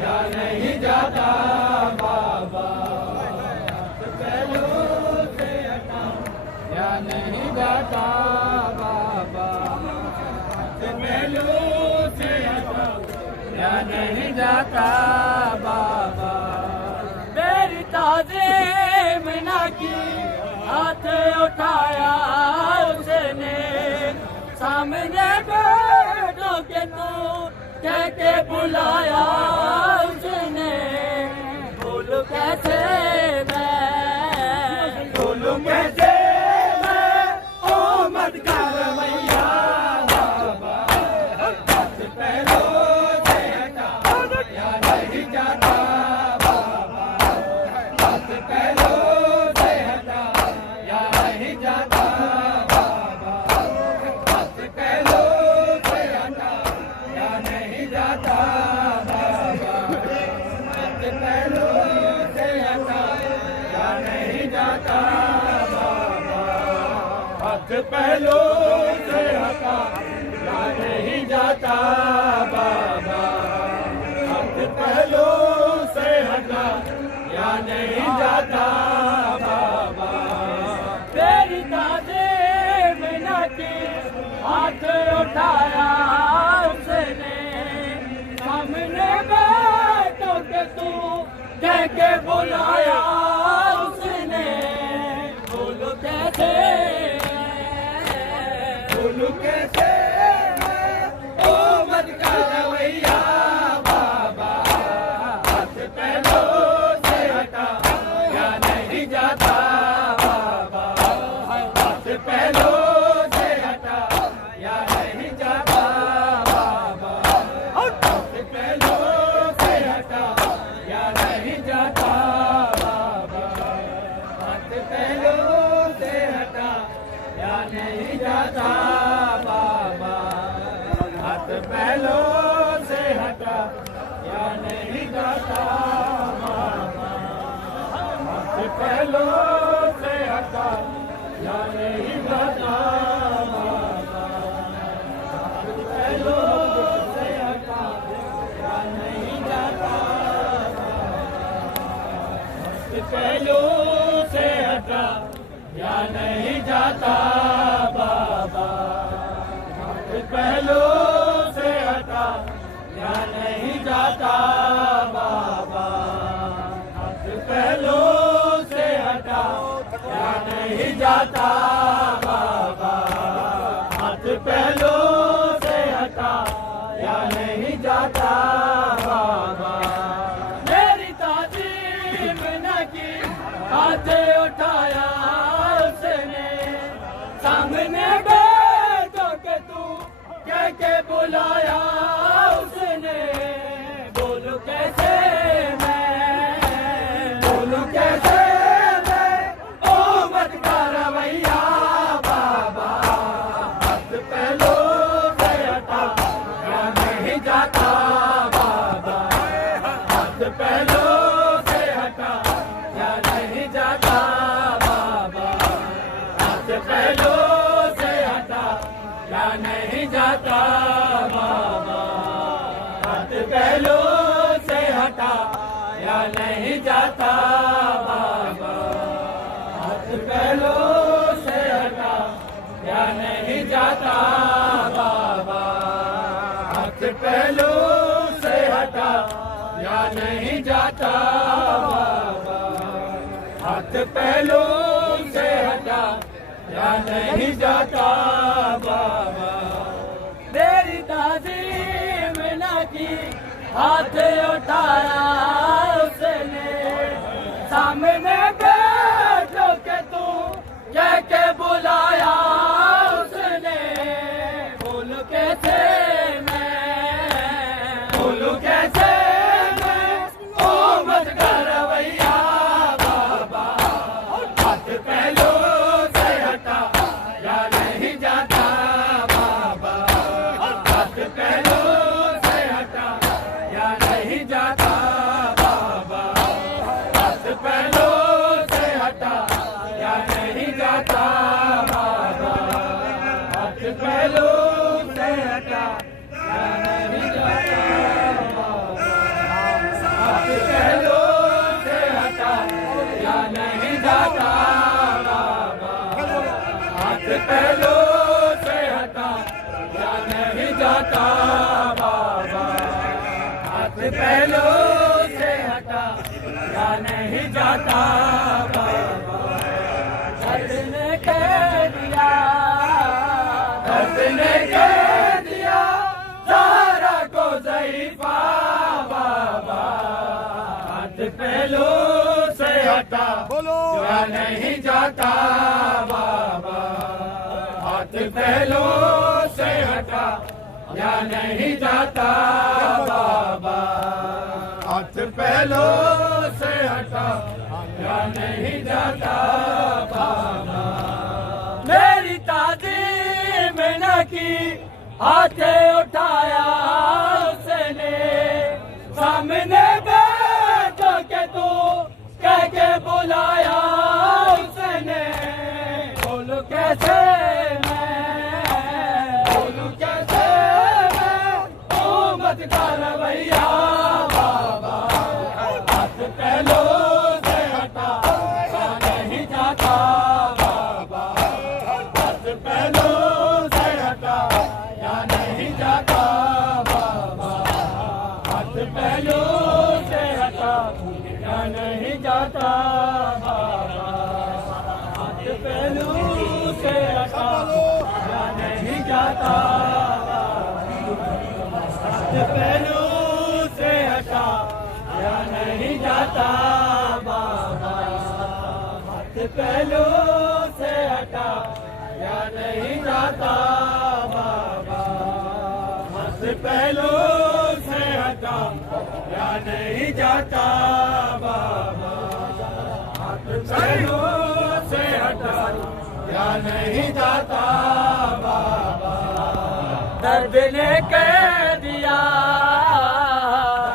या नहीं जाता बाबा, हाथ पहलू से हटा या नहीं जाता बाबा, हाथ पहलू से हटा या नहीं जाता बाबा। मेरी ताज़ीम न की, हाथ उठाया उसने, सामने बैठो के तू कह के बुलाया उसने। बोलूं कैसे मैं, बोलूं कैसे मैं, ओ मत कर मैया बाबा, हाथ पहलू से हटा या नहीं जाता बाबा, हाथ पहलू से हटा या नहीं जाता बाबा, हाथ पहलू से हटा या नहीं जाता बाबा, हाथ पहलू से हटा या नहीं जाता बाबा, हाथ पहलू से हटा या नहीं जाता बाबा, हाथ पहलू से हटा या नहीं जाता बाबा। तेरी ताज़ीम न की, हाथ उठाया उसने, सामने बैठो के तू कह के बुलाया उसने। बोलूं कैसे, बोलूं कैसे ओ मत कर भैया बाबा, हाथ पहलू से हटा या नहीं जाता बाबा, हाथ पहलू से हटा या नहीं जाता बाबा, हाथ पहलू से हटा या नहीं जाता बाबा, हाथ पहलू से हटा या नहीं जाता बाबा, हाथ पहलू से हटा या नहीं जाता बाबा, हाथ पहलू से हटा या नहीं जाता बाबा, हाथ पहलू से हटा या नहीं जाता बाबा, हाथ पहलू से हटा या नहीं जाता बाबा, हाथ पहलू से हटा या नहीं जाता बाबा, हाथ पहलू से हटा या नहीं जाता बाबा, हाथ पहलू से हटा या नहीं जाता बाबा। मेरी ताज़ीम न की, हाथ उठाया उसने, सामने बैठो के तू कह के बुलाया उसने। बोलूं कैसे मैं, बोलूं कैसे मैं, ओ मत कर भैया बाबा, हाथ पहलू से हटा या नहीं जाता बाबा, हाथ पहलू से हटा या नहीं जाता बाबा, हाथ पहलू से हटा या नहीं जाता बाबा, हाथ पहलू से हटा या नहीं जाता बाबा, हाथ पहलू से हटा या नहीं जाता बाबा, हाथ पहलू से हटा या नहीं जाता बाबा, हाथ पहलू से हटा या नहीं जाता बाबा। मेरी ताज़ीम न की, हाथ उठाया उसने, सामने बैठो के तू कह के बुलाया उसने। बोलूं कैसे मैं, बोलूं कैसे मैं, ओ मत कर भैया बाबा, हाथ पहलू से हटा या नहीं जाता बाबा, हाथ पहलू से हटा या नहीं जाता बाबा, हाथ पहलू से हटा या नहीं जाता बाबा, हाथ पहलू से हटा या नहीं जाता बाबा। जाता बाबा, दर्द ने कह दिया, दर्द ने कह दिया ज़हरा को ज़ईफ़ा बाबा, हाथ पहलू से हटा या नहीं जाता बाबा, हाथ पहलू से हटा या नहीं जाता बाबा, हाथ पहलू से हटा या नहीं जाता बाबा। मेरी ताज़ीम न की हाथ उठाया उसने, सामने बैठो के तू कह के बुलाया उसने, बोलूं कैसे मैं, बोलूं कैसे मैं उम्मत का रवैया बाबा, हाथ पहलू से हटा या नहीं जाता बाबा, हाथ पहलू से हटा या नहीं जाता बाबा, हाथ पहलू से हटा या नहीं जाता बाबा, हाथ पहलू से हटा या नहीं जाता बाबा, हाथ पहलू से हटा या नहीं जाता बाबा, हाथ पहलू से हटा या नहीं जाता बाबा, हाथ पहलू से हटा या नहीं जाता बाबा, हाथ पहलू से हटा या नहीं जाता बाबा। दर्द ने कह दिया,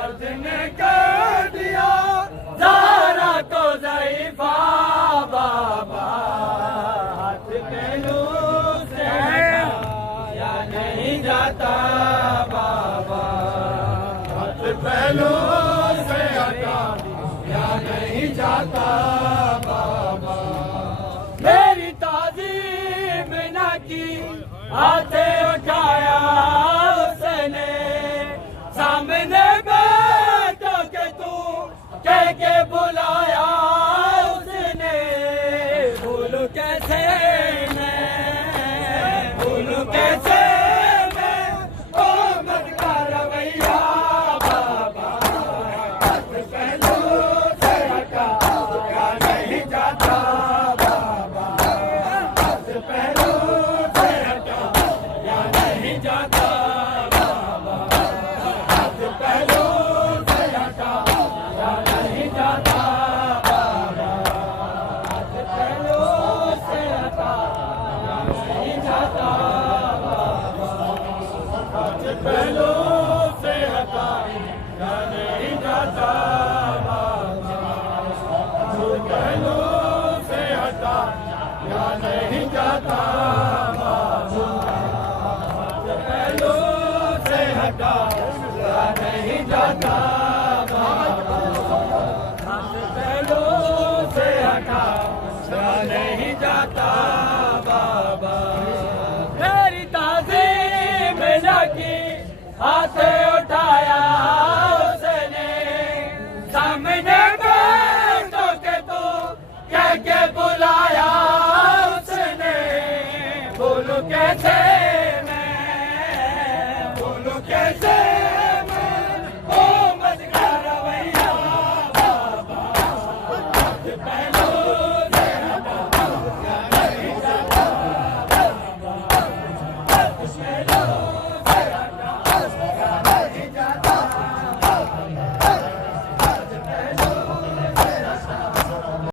दर्द ने कह दिया ज़हरा को ज़ईफ़ा बाबा, हाथ पहलू से हटा या नहीं जाता बाबा, हाथ पहलू से हटा या नहीं जाता बाबा। मेरी ताज़ीम न की हाथ उठाया उसने, सामने बैठो के तू कह के बुलाया उसने, बोलूं कैसे मैं, बोलूं कैसे मैं उम्मत का रवैया बाबा, हाथ पहलू से हटा या नहीं जाता बाबा, हाथ पहलू से हटा या नहीं जाता बाबा, हाथ पहलू से हटा या नहीं जाता बाबा, हाथ पहलू से हटा या नहीं जाता बाबा, हाथ पहलू से हटा या नहीं जाता बाबा, हाथ पहलू से हटा या नहीं जाता बाबा, हाथ पहलू से हटा या नहीं जाता बाबा, हाथ पहलू से हटा या नहीं जाता बाबा। मेरी ताज़ीम न की हाथ